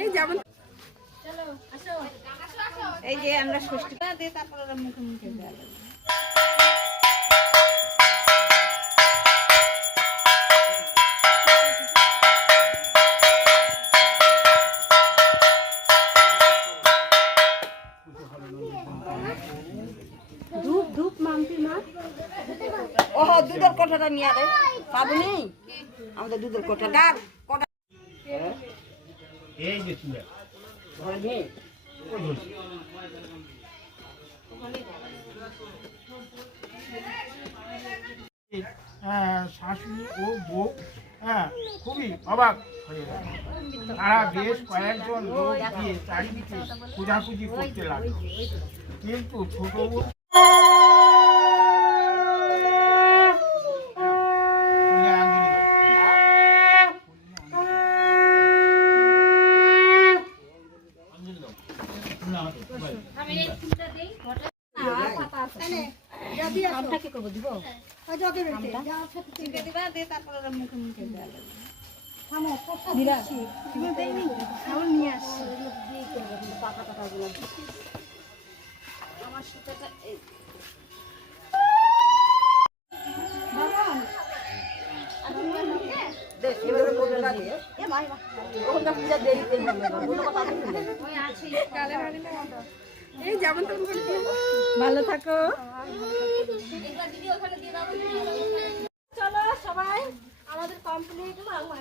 এই যেমন এই যে আমরা ষষ্ঠীটা দিয়ে তারপর ওরা মুখে মুখে দেওয়া ধূপ ধূপ মানতি মা। ও দুধের কোঠাটা নিয়ে আরে পাবো নেই আমাদের দুধের কোটা এই যে চুড়া ঘরে নেই হ্যাঁ, শাশুড়ি ও বউ হ্যাঁ খুবই অবাক হয়ে গেল। তারা বেশ কয়েকজন লোক দিয়ে চারিদিকে খোঁজাখুঁজি করতে লাগল। কিন্তু ছোট দিল। চিপে দিবা মুখে মুখে দেওয়া যাবে। দেখ, এভাবে কোটাটা দিয়ে, এ এই যেমন। ভালো থাকো। চলো সবাই আমাদের কমপ্লিট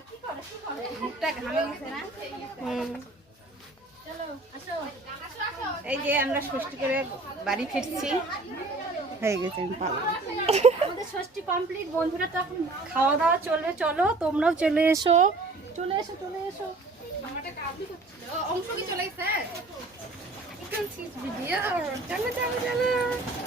কি করে কি করে? মুখটা ঘামে গেছে না? এই যে আমরা ষষ্ঠী করে বাড়ি ফিরছি। হয়ে গেছে আমাদের ষষ্ঠী কমপ্লিট বন্ধুরা তো এখন খাওয়া দাওয়া চলবে। চলো তোমরাও চলে এসো। চলে এসো চলে এসো। অংশ কি চলে গেছে? video. Chalo, chalo, chalo.